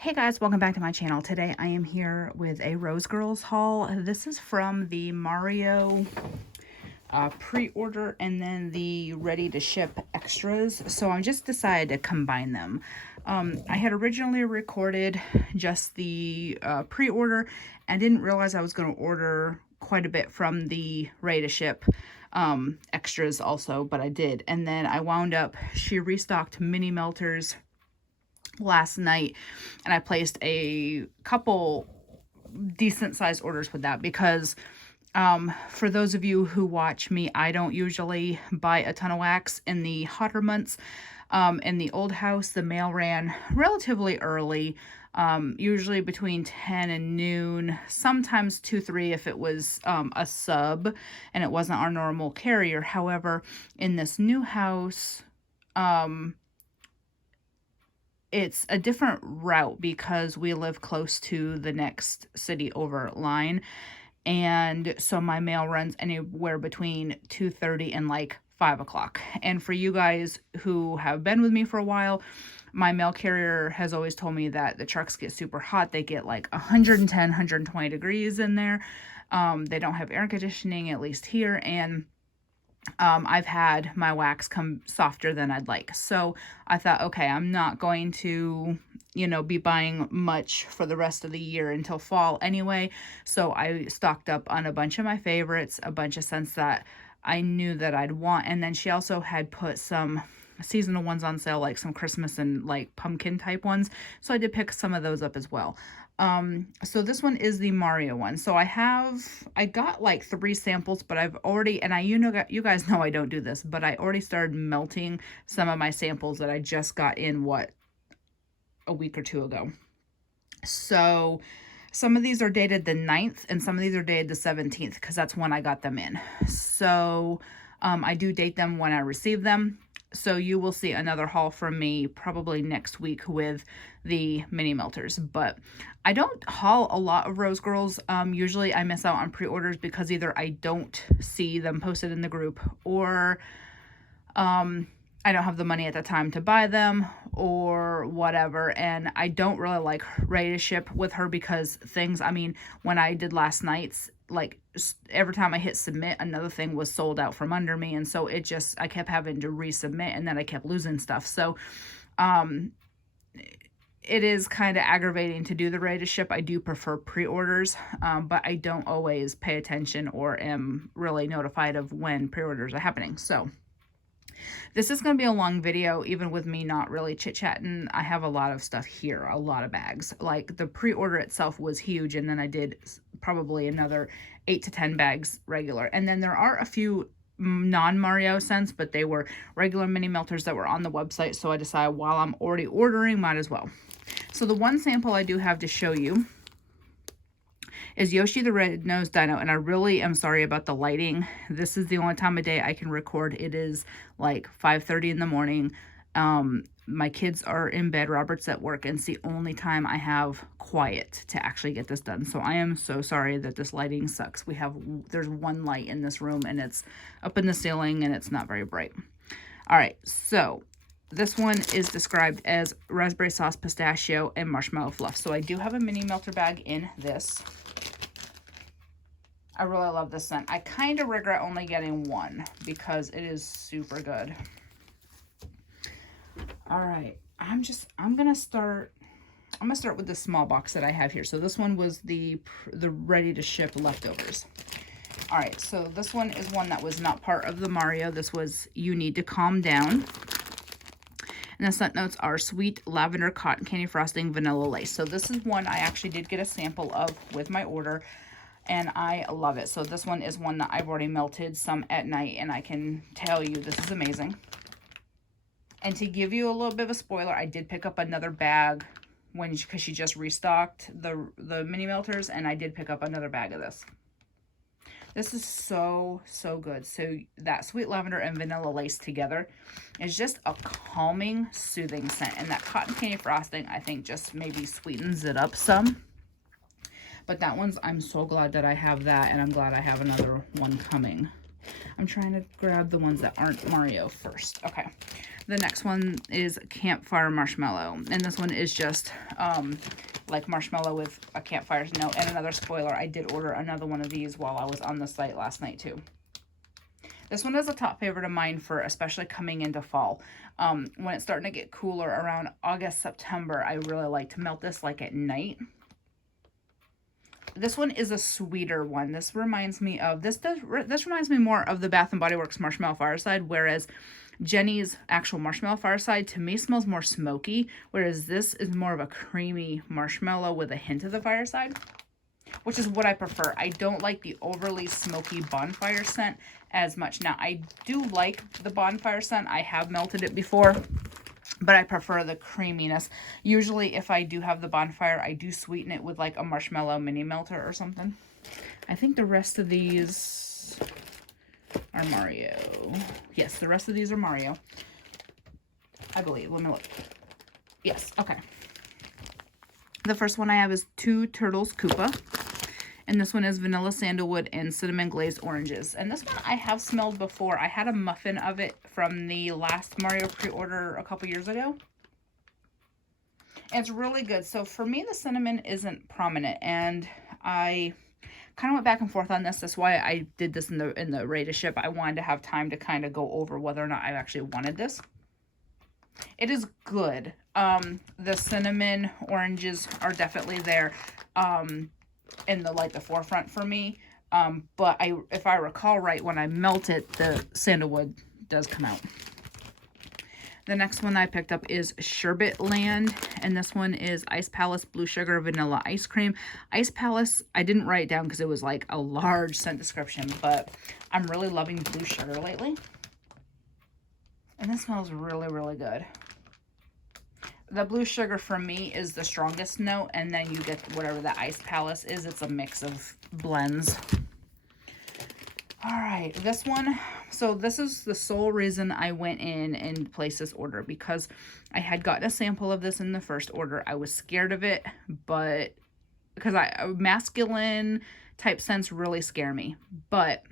Hey guys, welcome back to my channel. Today I am here with a Rosegirls haul. This is from the Mario pre-order and then the ready to ship extras. So I just decided to combine them. I had originally recorded just the pre-order and didn't realize I was going to order quite a bit from the ready to ship extras also, but I did. And then I wound up, she restocked mini melters last night, and I placed a couple decent sized orders with that because for those of you who watch me, I don't usually buy a ton of wax in the hotter months. In the old house, the mail ran relatively early, usually between 10 and noon, sometimes 2, 3 if it was a sub and it wasn't our normal carrier. However, in this new house, it's a different route because we live close to the next city over line. And so my mail runs anywhere between 2:30 and like 5 o'clock. And for you guys who have been with me for a while, my mail carrier has always told me that the trucks get super hot. They get like 110, 120 degrees in there. They don't have air conditioning, at least here. And I've had my wax come softer than I'd like. So I thought, okay, I'm not going to, be buying much for the rest of the year until fall anyway. So I stocked up on a bunch of my favorites, a bunch of scents that I knew that I'd want. And then she also had put some seasonal ones on sale, like some Christmas and like pumpkin type ones. So I did pick some of those up as well. So this one is the Mario one. So I got like 3 samples, but I've already, and you guys know I don't do this, but I already started melting some of my samples that I just got in, a week or 2 ago. So some of these are dated the 9th and some of these are dated the 17th because that's when I got them in. So I do date them when I receive them. So you will see another haul from me probably next week with the mini melters. But I don't haul a lot of Rosegirls. Usually I miss out on pre-orders because either I don't see them posted in the group or I don't have the money at the time to buy them or whatever. And I don't really like ready to ship with her because when I did last night's, like every time I hit submit, another thing was sold out from under me. And so I kept having to resubmit and then I kept losing stuff. So, it is kind of aggravating to do the ready to ship. I do prefer pre-orders, but I don't always pay attention or am really notified of when pre-orders are happening. So this is going to be a long video, even with me not really chit-chatting. I have a lot of stuff here, a lot of bags. Like the pre-order itself was huge, and then I did probably another 8 to 10 bags regular. And then there are a few non-Mario scents, but they were regular mini melters that were on the website. So I decided while I'm already ordering, might as well. So the one sample I do have to show you is Yoshi the Red-Nosed Dino, and I really am sorry about the lighting. This is the only time of day I can record. It is like 5:30 in the morning. My kids are in bed, Robert's at work, and it's the only time I have quiet to actually get this done. So I am so sorry that this lighting sucks. There's one light in this room, and it's up in the ceiling, and it's not very bright. All right, so this one is described as raspberry sauce, pistachio, and marshmallow fluff. So I do have a mini melter bag in this. I really love this scent. I kind of regret only getting one because it is super good. All right, I'm gonna start with the small box that I have here. So this one was the ready to ship leftovers. All right, so this one is one that was not part of the Mario. This was You Need to Calm Down. And the scent notes are sweet lavender, cotton candy frosting, vanilla lace. So this is one I actually did get a sample of with my order, and I love it. So this one is one that I've already melted some at night, and I can tell you this is amazing. And to give you a little bit of a spoiler, I did pick up another bag because she just restocked the mini melters, and I did pick up another bag of this. This is so, so good. So that sweet lavender and vanilla lace together is just a calming, soothing scent. And that cotton candy frosting, I think, just maybe sweetens it up some. But that one's, I'm so glad that I have that, and I'm glad I have another one coming. I'm trying to grab the ones that aren't Mario first. Okay. The next one is Campfire Marshmallow. And this one is just like marshmallow with a campfire note. And another spoiler, I did order another one of these while I was on the site last night too. This one is a top favorite of mine for especially coming into fall. When it's starting to get cooler around August, September, I really like to melt this like at night. This one is a sweeter one. This reminds me of, this reminds me more of the Bath & Body Works Marshmallow Fireside, whereas Jenny's actual Marshmallow Fireside to me smells more smoky, whereas this is more of a creamy marshmallow with a hint of the Fireside, which is what I prefer. I don't like the overly smoky bonfire scent as much. Now, I do like the bonfire scent. I have melted it before, but I prefer the creaminess. Usually, if I do have the bonfire, I do sweeten it with like a marshmallow mini melter or something. I think the rest of these are Mario. Yes, the rest of these are Mario, I believe. Let me look. Yes, okay. The first one I have is Two Turtles Koopa. And this one is Vanilla Sandalwood and Cinnamon Glazed Oranges. And this one I have smelled before. I had a muffin of it from the last Mario pre-order a couple years ago. And it's really good. So for me, the cinnamon isn't prominent. And I kind of went back and forth on this. That's why I did this in the ready to ship. I wanted to have time to kind of go over whether or not I actually wanted this. It is good. The cinnamon oranges are definitely there. In the forefront for me, but if I recall right, when I melt it, the sandalwood does come out. The next one I picked up is Sherbet Land, and this one is Ice Palace Blue Sugar Vanilla Ice Cream. Ice Palace, I didn't write it down because it was like a large scent description, but I'm really loving blue sugar lately, and this smells really, really good. The blue sugar for me is the strongest note, and then you get whatever the Ice Palace is. It's a mix of blends. All right, this one. So this is the sole reason I went in and placed this order, because I had gotten a sample of this in the first order. I was scared of it, but because masculine type scents really scare me, but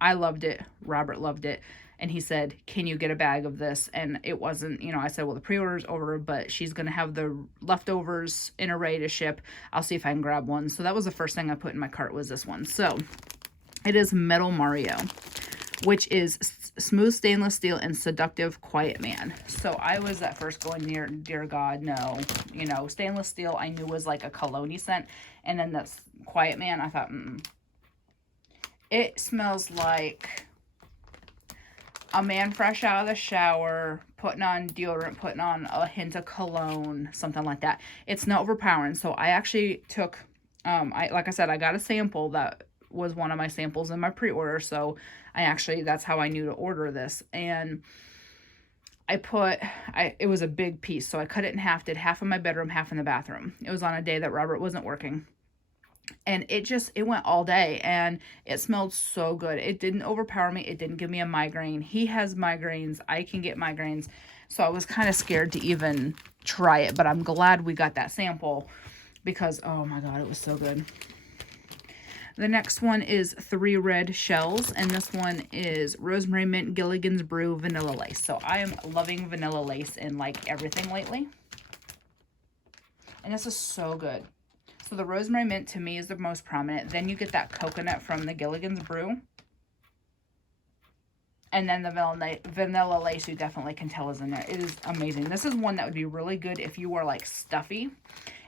I loved it. Robert loved it. And he said, can you get a bag of this? And it wasn't, I said, well, the pre-order's over, but she's going to have the leftovers in a ready to ship. I'll see if I can grab one. So that was the first thing I put in my cart, was this one. So it is Metal Mario, which is smooth stainless steel and seductive quiet man. So I was at first going, dear God, no. Stainless steel I knew was like a cologne scent. And then that's quiet man, I thought, It smells like a man fresh out of the shower, putting on deodorant, putting on a hint of cologne, something like that. It's not overpowering. So I actually took, like I said, I got a sample that was one of my samples in my pre-order. So that's how I knew to order this. And it was a big piece. So I cut it in half, did half in my bedroom, half in the bathroom. It was on a day that Robert wasn't working. And it went all day, and it smelled so good. It didn't overpower me. It didn't give me a migraine. He has migraines. I can get migraines. So I was kind of scared to even try it, but I'm glad we got that sample because, oh my God, it was so good. The next one is 3 Red Shells, and this one is Rosemary Mint Gilligan's Brew Vanilla Lace. So I am loving vanilla lace in like everything lately. And this is so good. So the rosemary mint to me is the most prominent. Then you get that coconut from the Gilligan's Brew. And then the vanilla lace, you definitely can tell is in there. It is amazing. This is one that would be really good if you were like stuffy.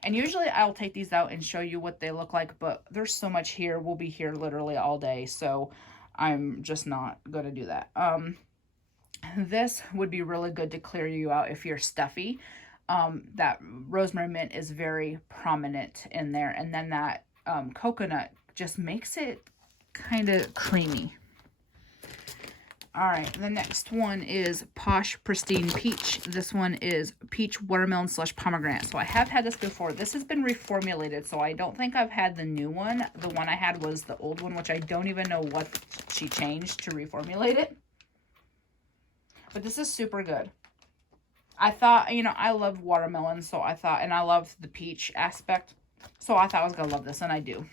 And usually I'll take these out and show you what they look like, but there's so much here. We'll be here literally all day. So I'm just not going to do that. This would be really good to clear you out if you're stuffy. That rosemary mint is very prominent in there, and then that coconut just makes it kind of creamy. All right, the next one is Posh Pristine Peach. This one is Peach Watermelon / Pomegranate. So I have had this before. This has been reformulated, so I don't think I've had the new one. The one I had was the old one, which I don't even know what she changed to reformulate it. But this is super good. I thought, I love watermelon, so I thought, and I love the peach aspect, so I thought I was going to love this, and I do.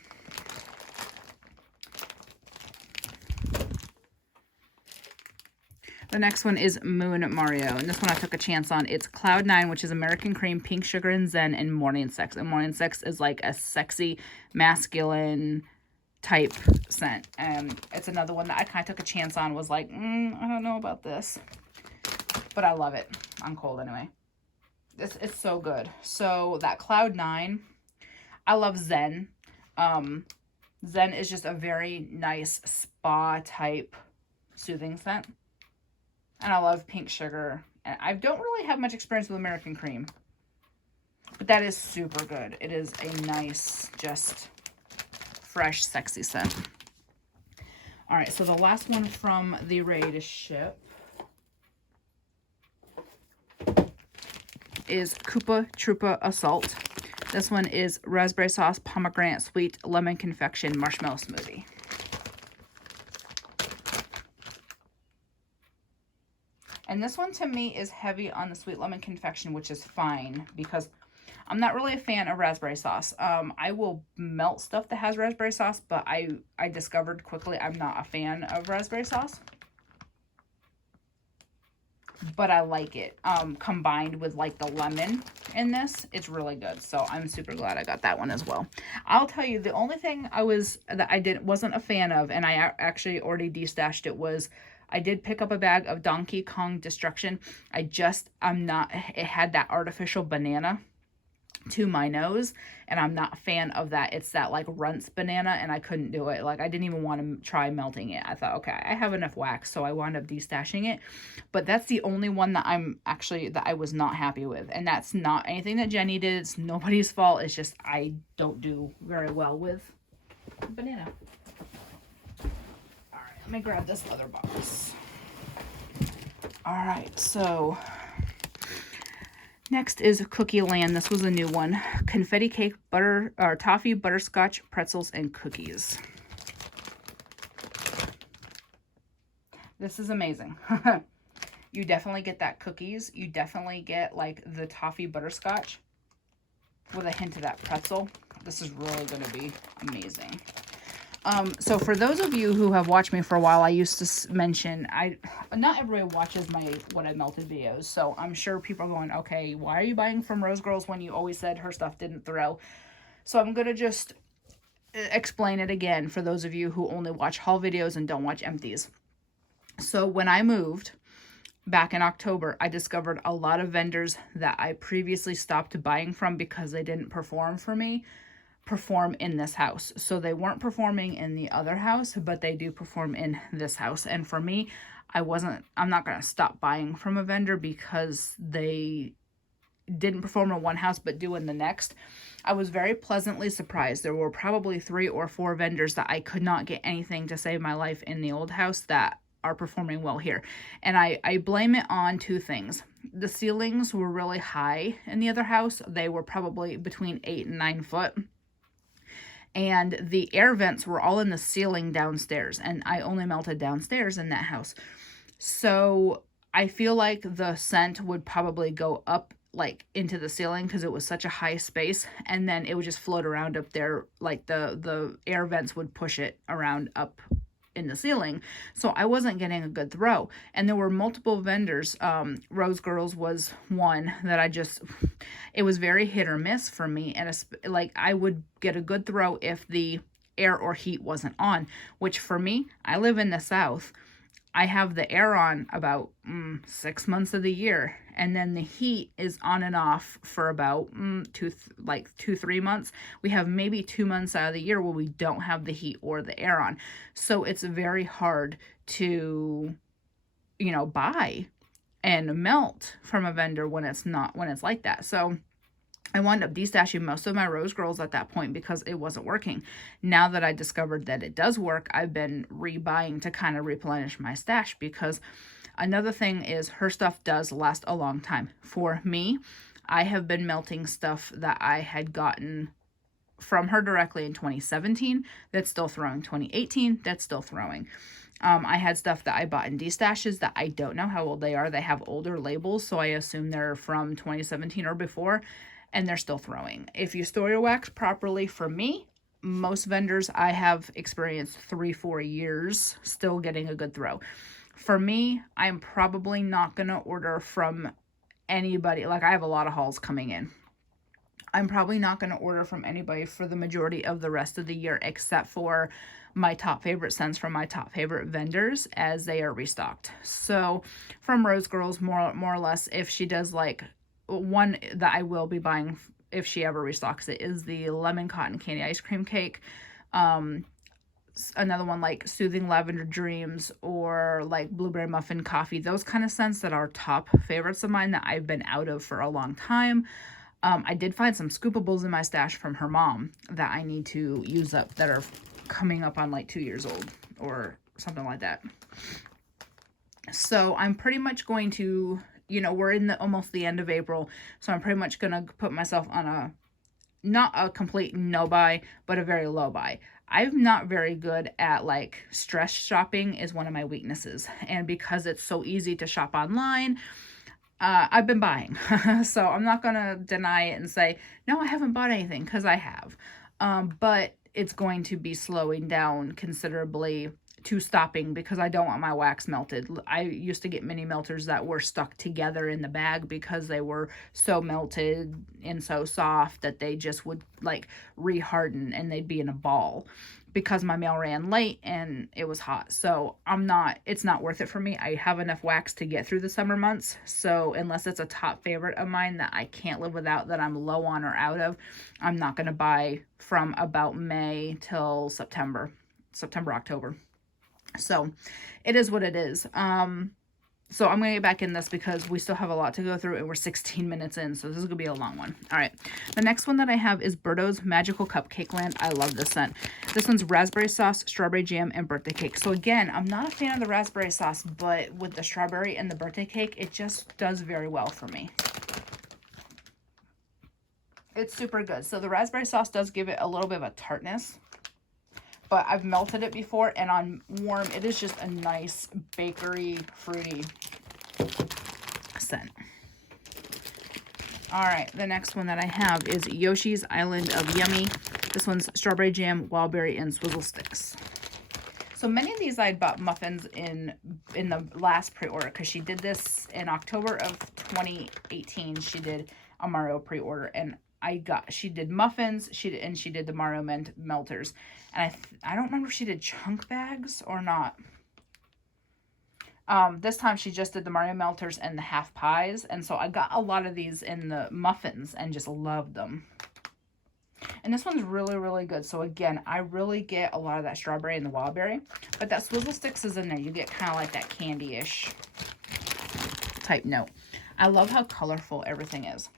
The next one is Moon Mario, and this one I took a chance on. It's Cloud 9, which is American Cream, Pink Sugar and Zen, and Morning Sex. And Morning Sex is like a sexy, masculine type scent. And it's another one that I kind of took a chance on, was like, I don't know about this. But I love it. I'm cold anyway. It's so good. So that Cloud 9, I love Zen. Zen is just a very nice spa type soothing scent. And I love Pink Sugar. And I don't really have much experience with American Cream, but that is super good. It is a nice, just fresh, sexy scent. All right, so the last one from the Ready to Ship is Koopa Troopa Assault. This one is raspberry sauce, pomegranate sweet, lemon confection, marshmallow smoothie. And this one to me is heavy on the sweet lemon confection, which is fine because I'm not really a fan of raspberry sauce. I will melt stuff that has raspberry sauce, but I discovered quickly I'm not a fan of raspberry sauce. But I like it combined with like the lemon in this. It's really good. So I'm super glad I got that one as well. I'll tell you, the only thing wasn't a fan of, and I actually already destashed it, was I did pick up a bag of Donkey Kong Destruction. it had that artificial banana to my nose, and I'm not a fan of that. It's that like runts banana, and I couldn't do it. Like, I didn't even want to try melting it. I thought, okay, I have enough wax, so I wound up destashing it. But that's the only one that I was not happy with. And that's not anything that Jenny did. It's nobody's fault. It's just I don't do very well with banana. All right, let me grab this other box. All right, so next is Cookie Land. This was a new one. Confetti cake, toffee, butterscotch, pretzels, and cookies. This is amazing. You definitely get that cookies. You definitely get like the toffee butterscotch with a hint of that pretzel. This is really going to be amazing. So for those of you who have watched me for a while, I used to mention, not everybody watches my What I Melted videos, so I'm sure people are going, okay, why are you buying from Rosegirls when you always said her stuff didn't throw? So I'm going to just explain it again for those of you who only watch haul videos and don't watch empties. So when I moved back in October, I discovered a lot of vendors that I previously stopped buying from because they didn't perform in this house. So they weren't performing in the other house, but they do perform in this house. And for me, I'm not going to stop buying from a vendor because they didn't perform in one house but do in the next. I was very pleasantly surprised. There were probably 3 or 4 vendors that I could not get anything to save my life in the old house that are performing well here. And I blame it on 2 things. The ceilings were really high in the other house. They were probably between 8 and 9 foot. And the air vents were all in the ceiling downstairs, and I only melted downstairs in that house. So I feel like the scent would probably go up like into the ceiling because it was such a high space, and then it would just float around up there, like the air vents would push it around up in the ceiling. So I wasn't getting a good throw. And there were multiple vendors. Rosegirls was one that it was very hit or miss for me. And like I would get a good throw if the air or heat wasn't on, which for me, I live in the South. I have the air on about 6 months of the year, and then the heat is on and off for about 2-3 months. We have maybe 2 months out of the year where we don't have the heat or the air on. So it's very hard to, buy and melt from a vendor when it's like that. So I wound up destashing most of my Rosegirls at that point because it wasn't working. Now that I discovered that it does work, I've been rebuying to kind of replenish my stash, because another thing is her stuff does last a long time. For me, I have been melting stuff that I had gotten from her directly in 2017 that's still throwing, 2018 that's still throwing. I had stuff that I bought in destashes that I don't know how old they are. They have older labels, so I assume they're from 2017 or before, and they're still throwing. If you store your wax properly, for me, most vendors I have experienced 3-4 years still getting a good throw. For me, I'm probably not going to order from anybody. Like, I have a lot of hauls coming in. I'm probably not going to order from anybody for the majority of the rest of the year, except for my top favorite scents from my top favorite vendors as they are restocked. So from Rosegirls, more or less, if she does like one that I will be buying if she ever restocks it is the lemon cotton candy ice cream cake. Another one like Soothing Lavender Dreams or like Blueberry Muffin Coffee. Those kind of scents that are top favorites of mine that I've been out of for a long time. I did find some scoopables in my stash from her mom that I need to use up that are coming up on like 2 years old or something like that. So I'm pretty much going to, you know, we're in almost the end of April. So I'm pretty much going to put myself on not a complete no buy, but a very low buy. I'm not very good at like stress shopping is one of my weaknesses. And because it's so easy to shop online, I've been buying. So I'm not going to deny it and say, no, I haven't bought anything, because I have. But it's going to be slowing down considerably to stopping because I don't want my wax melted. I used to get mini melters that were stuck together in the bag because they were so melted and so soft that they just would like reharden and they'd be in a ball because my mail ran late and it was hot. So it's not worth it for me. I have enough wax to get through the summer months. So unless it's a top favorite of mine that I can't live without, that I'm low on or out of, I'm not going to buy from about May till September, October. So it is what it is. So I'm going to get back in this because we still have a lot to go through and we're 16 minutes in. So this is going to be a long one. All right. The next one that I have is Birdo's Magical Cupcake Land. I love this scent. This one's raspberry sauce, strawberry jam, and birthday cake. So again, I'm not a fan of the raspberry sauce, but with the strawberry and the birthday cake, it just does very well for me. It's super good. So the raspberry sauce does give it a little bit of a tartness, but I've melted it before, and on warm, it is just a nice bakery, fruity scent. All right, the next one that I have is Yoshi's Island of Yummy. This one's strawberry jam, wildberry, and swizzle sticks. So many of these I bought muffins in the last pre-order because she did this in October of 2018. She did a Mario pre-order, and she did muffins, she did the Mario melters, and I don't remember if she did chunk bags or not. This time she just did the Mario melters and the half pies, and so I got a lot of these in the muffins and just loved them. And this one's really, really good. So again, I really get a lot of that strawberry and the wildberry, but that swizzle sticks is in there. You get kind of like that candy-ish type note. I love how colorful everything is.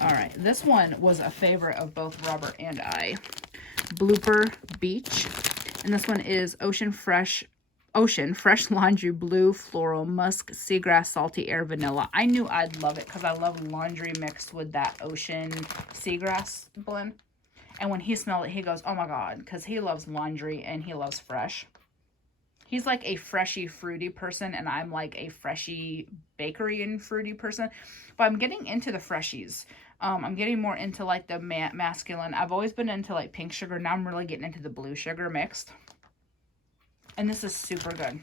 All right, this one was a favorite of both Robert and I. Blooper Beach. And this one is Ocean Fresh Laundry Blue Floral Musk Seagrass Salty Air Vanilla. I knew I'd love it because I love laundry mixed with that ocean seagrass blend. And when he smelled it, he goes, oh my God, because he loves laundry and he loves fresh. He's like a freshy, fruity person, and I'm like a freshy, bakery and fruity person. But I'm getting into the freshies. I'm getting more into like the masculine. I've always been into like pink sugar. Now I'm really getting into the blue sugar mixed. And this is super good.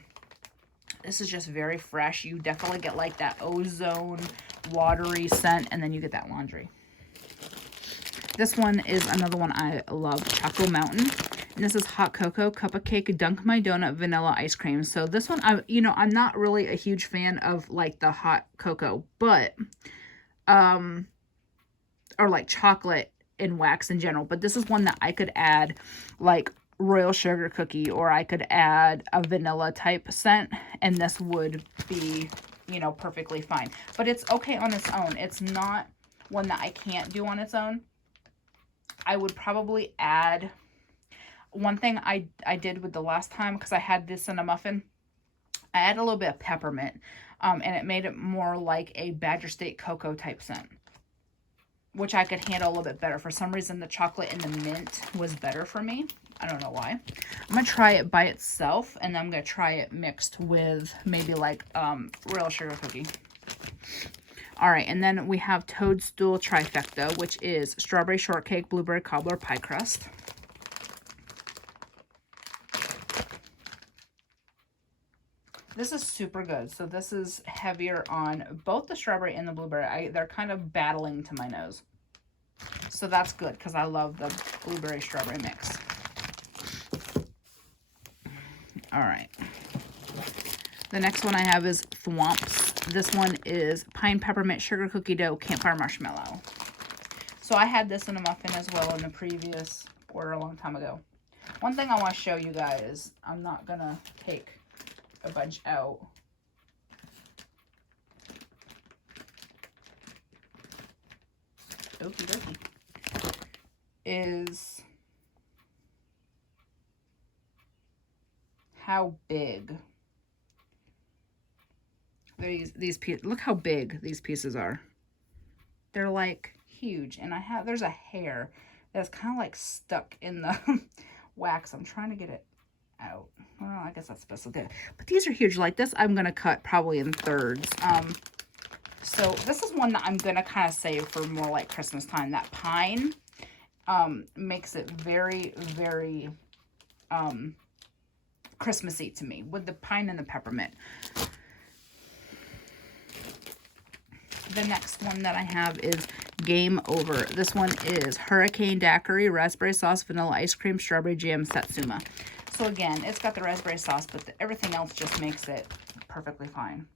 This is just very fresh. You definitely get like that ozone, watery scent, and then you get that laundry. This one is another one I love, Chocolate Mountain. And this is Hot Cocoa, Cupcake, Dunk My Donut, Vanilla Ice Cream. So this one, I'm not really a huge fan of like the hot cocoa, but, or like chocolate in wax in general. But this is one that I could add like royal sugar cookie, or I could add a vanilla type scent, and this would be, perfectly fine. But it's okay on its own. It's not one that I can't do on its own. I would probably add, one thing I did with the last time, because I had this in a muffin, I added a little bit of peppermint, and it made it more like a Badger State cocoa type scent, which I could handle a little bit better. For some reason, the chocolate and the mint was better for me. I don't know why. I'm going to try it by itself, and then I'm going to try it mixed with maybe like royal sugar cookie. All right, and then we have Toadstool Trifecta, which is strawberry shortcake, blueberry cobbler, pie crust. This is super good. So this is heavier on both the strawberry and the blueberry. They're kind of battling to my nose. So that's good because I love the blueberry strawberry mix. All right. The next one I have is Thwomps. This one is pine peppermint sugar cookie dough campfire marshmallow. So I had this in a muffin as well in the previous order a long time ago. One thing I want to show you guys, I'm not going to take a bunch out. Okie dokie. Is how big these pieces, look how big these pieces are. They're like huge, and there's a hair that's kind of like stuck in the wax. I'm trying to get it out. Well, I guess that's supposed to be good. But these are huge. Like this, I'm going to cut probably in thirds. So this is one that I'm going to kind of save for more like Christmas time. That pine makes it very, very Christmassy to me with the pine and the peppermint. The next one that I have is Game Over. This one is Hurricane Daiquiri, Raspberry Sauce, Vanilla Ice Cream, Strawberry Jam, Satsuma. So again, it's got the raspberry sauce, but everything else just makes it perfectly fine.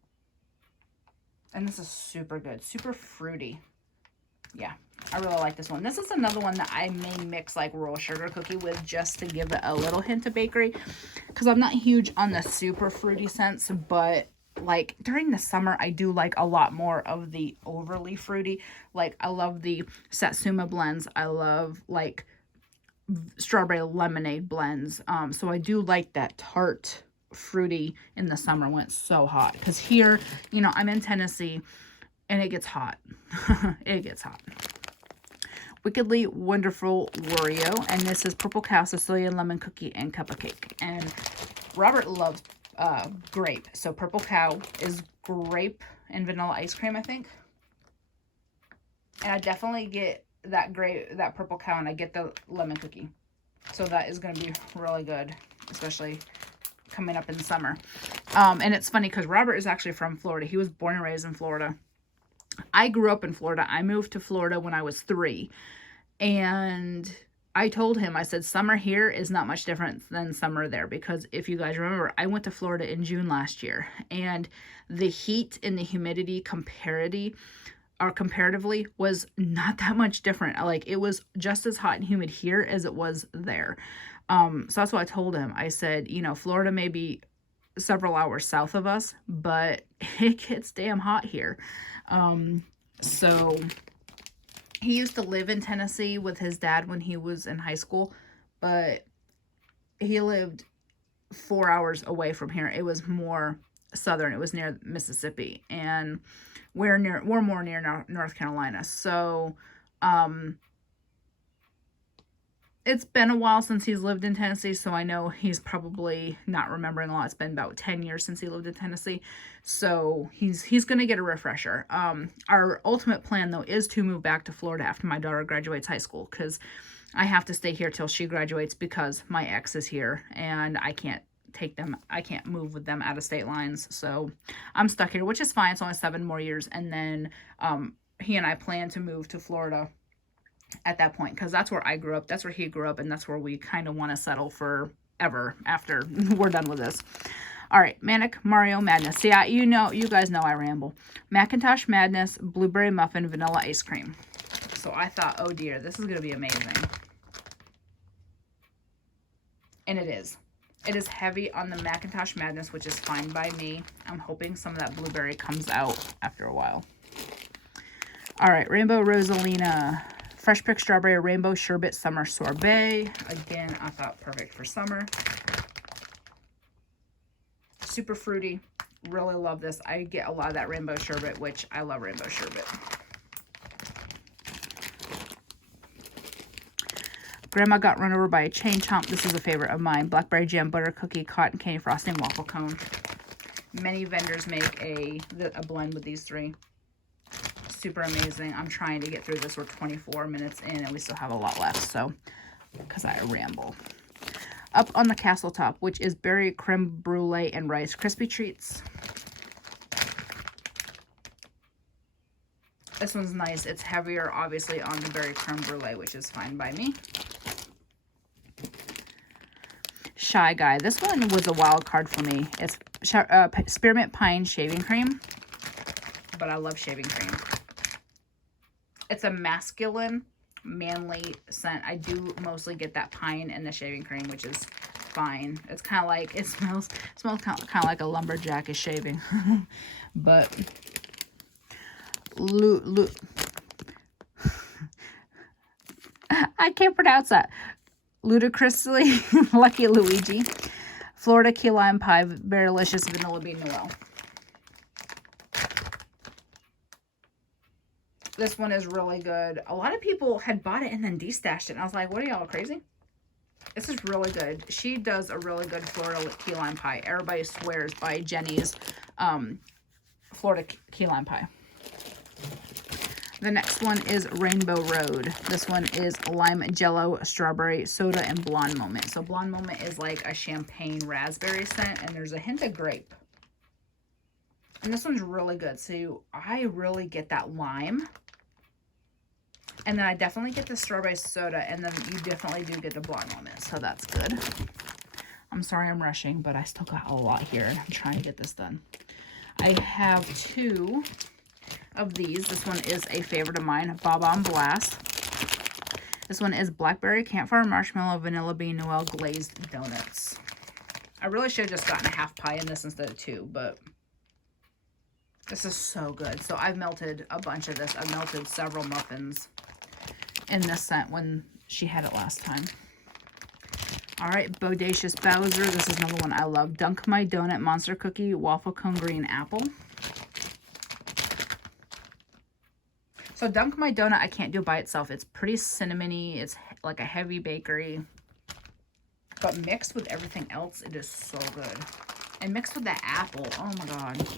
And this is super good, super fruity. Yeah, I really like this one. This is another one that I may mix like royal sugar cookie with just to give it a little hint of bakery. Because I'm not huge on the super fruity scents, but like during the summer, I do like a lot more of the overly fruity. Like I love the Satsuma blends. I love like strawberry lemonade blends. So I do like that tart fruity in the summer when it's so hot. Because here, you know, I'm in Tennessee and it gets hot. It gets hot. Wickedly Wonderful Wario. And this is Purple Cow, Sicilian Lemon Cookie, and Cupcake. And Robert loves grape. So Purple Cow is grape and vanilla ice cream, I think. And I definitely get that Purple Cow, and I get the lemon cookie. So that is going to be really good, especially coming up in summer. And it's funny because Robert is actually from Florida. He was born and raised in Florida. I grew up in Florida. I moved to Florida when I was 3. And I told him, I said, summer here is not much different than summer there. Because if you guys remember, I went to Florida in June last year. And the heat and the humidity comparatively was not that much different. Like it was just as hot and humid here as it was there. So that's what I told him. I said, you know, Florida may be several hours south of us, but it gets damn hot here. So he used to live in Tennessee with his dad when he was in high school, but he lived 4 hours away from here. It was more southern. It was near Mississippi, and we're more near North Carolina. So, it's been a while since he's lived in Tennessee, so I know he's probably not remembering a lot. It's been about 10 years since he lived in Tennessee, so he's going to get a refresher. Our ultimate plan, though, is to move back to Florida after my daughter graduates high school, because I have to stay here till she graduates because my ex is here, and I can't move with them out of state lines, so I'm stuck here, which is fine. It's only 7 more years, and then he and I plan to move to Florida at that point, because that's where I grew up, that's where he grew up, and that's where we kind of want to settle forever after we're done with this. All right, Manic Mario Madness. See, you guys know I ramble. Macintosh Madness, Blueberry Muffin, Vanilla Ice Cream. So I thought, oh dear, this is going to be amazing. And it is. It is heavy on the Macintosh Madness, which is fine by me. I'm hoping some of that blueberry comes out after a while. All right, Rainbow Rosalina, Fresh Pick Strawberry, Rainbow Sherbet, Summer Sorbet. Again, I thought perfect for summer. Super fruity. Really love this. I get a lot of that rainbow sherbet, which I love rainbow sherbet. Grandma Got Run Over by a Chain Chomp. This is a favorite of mine. Blackberry Jam Butter Cookie, Cotton Candy Frosting, Waffle Cone. Many vendors make a blend with these 3. Super amazing. I'm trying to get through this. We're 24 minutes in and we still have a lot left, so because I ramble. Up on the Castle Top, which is berry creme brulee and Rice Krispie Treats. This one's nice. It's heavier, obviously, on the berry creme brulee, which is fine by me. Shy Guy. This one was a wild card for me. It's Spearmint Pine Shaving Cream, but I love shaving cream. It's a masculine, manly scent. I do mostly get that pine in the shaving cream, which is fine. It's kind of like, it smells kind of like a lumberjack is shaving. But I can't pronounce that. Ludicrously Lucky Luigi. Florida Key Lime Pie, Very Delicious Vanilla Bean Noel. This one is really good. A lot of people had bought it and then destashed it. And I was like, what are y'all, crazy? This is really good. She does a really good Florida Key Lime Pie. Everybody swears by Jenny's Florida Key Lime Pie. The next one is Rainbow Road. This one is Lime Jello, Strawberry Soda, and Blonde Moment. So Blonde Moment is like a champagne raspberry scent, and there's a hint of grape. And this one's really good. So I really get that lime. And then I definitely get the strawberry soda, and then you definitely do get the Blonde Moment. So that's good. I'm sorry I'm rushing, but I still got a lot here, and I'm trying to get this done. I have two of these. This one is a favorite of mine, Bob on Blast. This one is Blackberry Campfire Marshmallow Vanilla Bean Noel Glazed Donuts. I really should have just gotten a half pie in this instead of two, but this is so good. So I've melted a bunch of this. I've melted several muffins in this scent when she had it last time. All right, Bodacious Bowser. This is another one I love. Dunk My Donut Monster Cookie Waffle Cone Green Apple. So Dunk My Donut, I can't do by itself. It's pretty cinnamony. It's like a heavy bakery. But mixed with everything else, it is so good. And mixed with that apple, oh my god.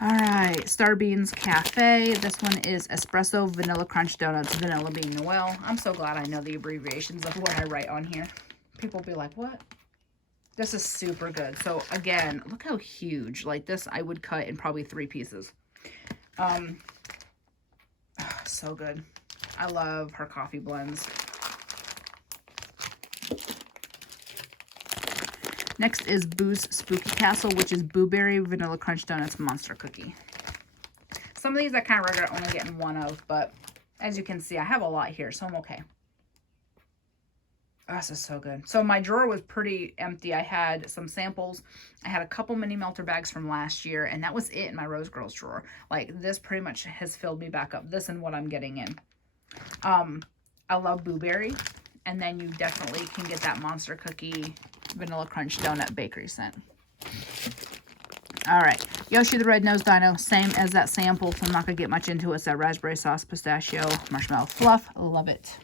All right, Starbeans Cafe. This one is Espresso Vanilla Crunch Donuts Vanilla Bean Noel. I'm so glad I know the abbreviations of what I write on here. People will be like, what? This is super good. So again, look how huge. Like this, I would cut in probably 3 pieces. So good. I love her coffee blends. Next is Boo's Spooky Castle, which is Blueberry Vanilla Crunch Donuts Monster Cookie. Some of these I kind of regret only getting one of, but as you can see, I have a lot here, so I'm okay. Oh, this is so good. So my drawer was pretty empty. I had some samples. I had a couple mini melter bags from last year, and that was it in my Rosegirls drawer. Like, this pretty much has filled me back up. This and what I'm getting in. I love Blueberry, and then you definitely can get that Monster Cookie Vanilla Crunch Donut Bakery scent. All right, Yoshi the Red-Nosed Dino, same as that sample, so I'm not going to get much into it. It's that Raspberry Sauce Pistachio Marshmallow Fluff. Love it.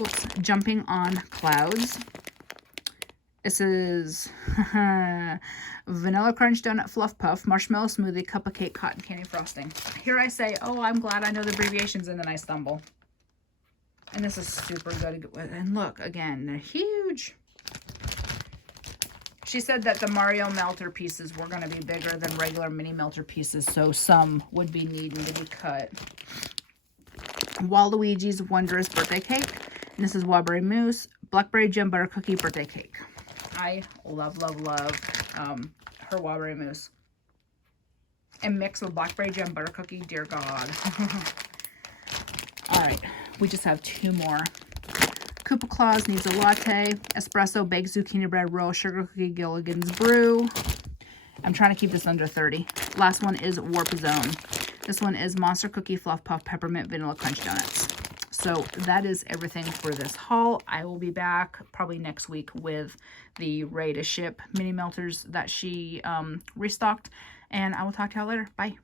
Oops, Jumping on Clouds. This is Vanilla Crunch Donut Fluff Puff, Marshmallow Smoothie, Cupcake Cotton Candy Frosting. Here I say, oh, I'm glad I know the abbreviations, and then I stumble. And this is super good. And look, again, they're huge. She said that the Mario melter pieces were going to be bigger than regular mini melter pieces, so some would be needing to be cut. Waluigi's Wondrous Birthday Cake. And this is Strawberry Mousse, Blackberry Gem Butter Cookie Birthday Cake. I love, love, love her Strawberry Mousse. And mixed with Blackberry Gem Butter Cookie, dear God. All right, we just have 2 more. Koopa Claus Needs a Latte, Espresso Baked Zucchini Bread Roll, Sugar Cookie Gilligan's Brew. I'm trying to keep this under 30. Last one is Warp Zone. This one is Monster Cookie Fluff Puff Peppermint Vanilla Crunch Donuts. So that is everything for this haul. I will be back probably next week with the ready to ship mini melters that she restocked. And I will talk to y'all later. Bye.